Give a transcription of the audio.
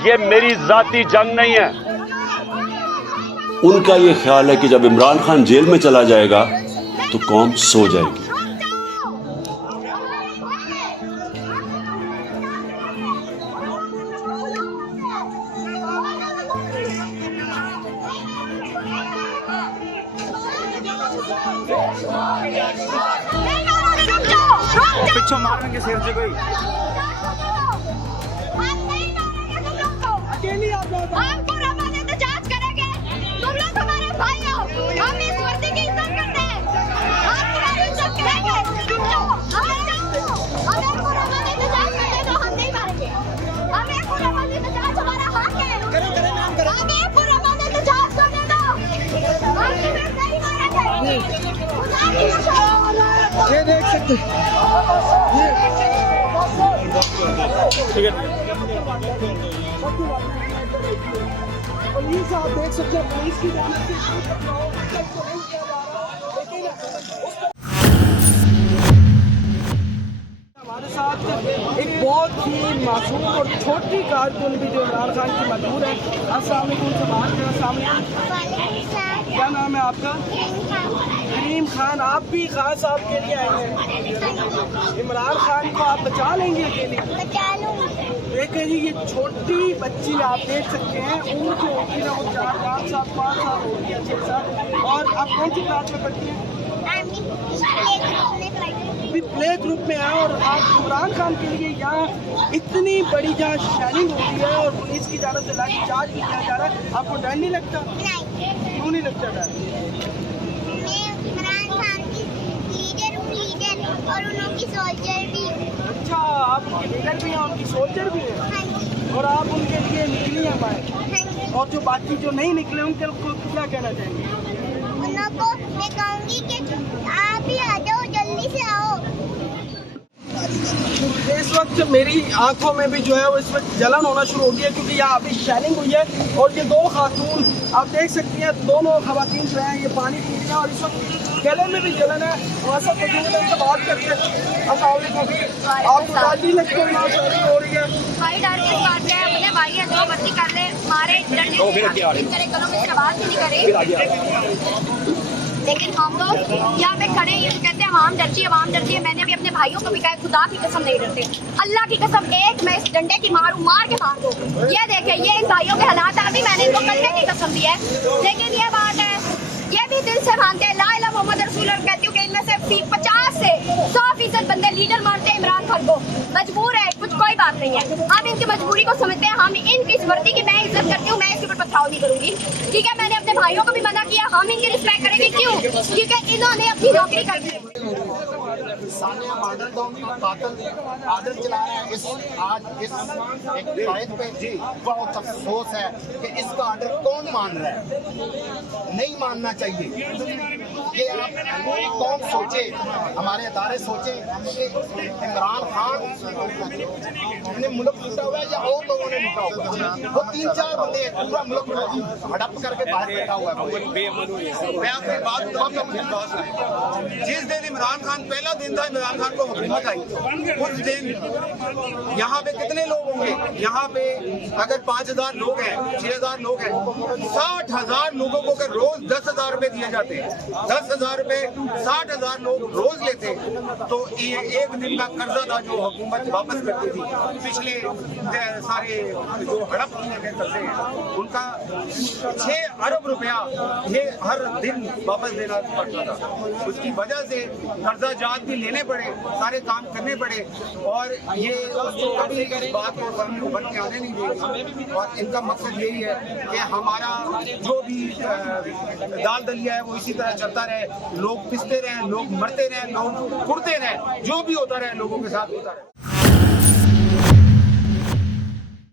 ये मेरी जाती जंग नहीं है। उनका ये ख्याल है कि जब इमरान खान जेल में चला जाएगा तो कौम सो जाएगी। पिछो मारेंगे सिर से कोई। हमको रमन एहतजाज करेंगे। तुम लोग हमारे भाई हो, हम इस वर्दी की इज्जत करते हैं। हम तुम्हारी इज्जत करेंगे। हमें को रमन एहतजाज करने दो, हम नहीं मारेंगे। हमें को रमन एहतजाज हमारा हक है। हमें को रमन एहतजाज करने दो, हम तुम्हें नहीं मारेंगे। ये देख सकते ठीक है। पुलिस आप देख सकते हैं, पुलिस की जाने से हमारे साथ एक बहुत ही मासूम और छोटी कारकुन भी जो इमरान खान की मजबूर है। अस्सलाम वालेकुम सवाल मेरा सामने, क्या नाम है आपका? करीम खान। आप भी खान साहब के लिए आए हैं। इमरान खान को आप बचा लेंगे अकेले? देखिए जी, ये छोटी बच्ची आप देख सकते हैं, उम्र जो होती है वो 4 5 साल 5 साल होती है, 6 साल। और आप कौन सी क्लास में पढ़ती हैं? अभी प्ले ग्रुप में है। और आप इमरान खान के लिए यहाँ इतनी बड़ी जहाँ शाइनिंग होती है और पुलिस की जानब से लाठी चार्ज भी किया जा रहा है, आपको डर नहीं लगता? क्यों नहीं लगता डर? और उनकी सोल्जर भी। अच्छा, आप उनके लीडर भी हैं, उनकी सोल्जर भी हैं। और आप उनके लिए निकली हैं बाहर। और जो बाकी जो नहीं निकले उनके को क्या कहना चाहेंगे? उनको मैं कहूँगी कि आप भी आ जाओ, जल्दी से आओ। इस वक्त मेरी आंखों में भी जो है वो इस वक्त जलन होना शुरू हो गई है, क्योंकि यहाँ अभी शाइनिंग हुई है। और ये 2 खातून आप देख सकती हैं, दोनों खवातीन जो हैं ये पानी पी रही हैं और इस वक्त गले में भी जलन है। वहाँ सब उनसे बात करते हैं। आपको गाली लगती है, हो रही है? भाई डर किस बात से है? अपने भाई है, जो मर्जी कर ले, मारे डरने बात नहीं करे। लेकिन हम लोग यहाँ पे खड़े ये तो कहते हैं अवाम डरती है। मैंने भी अपने भाइयों को भी कहा, खुदा की कसम नहीं डरते, अल्लाह की कसम, एक मैं इस डंडे की मार के मार दो। ये देखे, ये इन भाइयों के हालात अभी मैंने इनको करने की कसम दी है। लेकिन ये बात है, ये भी दिल से मानते हैं ला इलाहा मोहम्मद रसूल। कहती हूँ कि इनमें से 50 से 100% बंदे लीडर मानते हैं इमरान खान को। मजबूर है, कुछ कोई बात नहीं है। हम इनकी मजबूरी को समझते हैं। हम इनकी इस वर्दी की मैं इज्जत करती हूँ, मैं इसके ऊपर पथराव नहीं करूंगी। ठीक है, मैंने अपने भाइयों को भी मना किया, हम इनकी रिस्पेक्ट करेंगे। क्यों? क्योंकि इन्होंने अपनी नौकरी कर दी। सानिया बादल चला रहे हैं। आज इस एक टाइम पे जी बहुत अफसोस है कि इसका आर्डर कौन मान रहा है? नहीं मानना चाहिए। ये आप कौन सोचे, हमारे अदारे सोचे कि इमरान खान ने मुल्क लूटा हुआ है या और लोगों ने लूटा हुआ है? वो 3-4 बंदे पूरा मुल्क हड़प करके बाहर बैठा हुआ है। मैं आपकी बात जिस दिन इमरान खान, पहला दिन था इमरान खान को हुकूमत आई, उस दिन यहाँ पे कितने लोग होंगे? यहाँ पे अगर 5000 लोग हैं, 6000 लोग हैं, 60,000 लोगों को अगर रोज 10,000 रुपए दिए जाते हैं, 10,000 रुपए 60,000 लोग रोज लेते, तो एक दिन का कर्जा था जो हुकूमत वापस करती थी। पिछले सारे जो हड़प किए गए कर्जे हैं उनका 6 अरब रुपया ये हर दिन वापस देना पड़ता था। उसकी वजह से कर्जा जात भी लेने पड़े, सारे काम करने पड़े। और ये कभी इस बात को बन के आने नहीं देंगे। और इनका मकसद यही है कि हमारा जो भी दाल दलिया है वो इसी तरह चलता रहे, लोग पिसते रहें, लोग मरते रहें, लोग कुड़ते रहें, जो भी होता रहे लोगों के साथ होता रहे।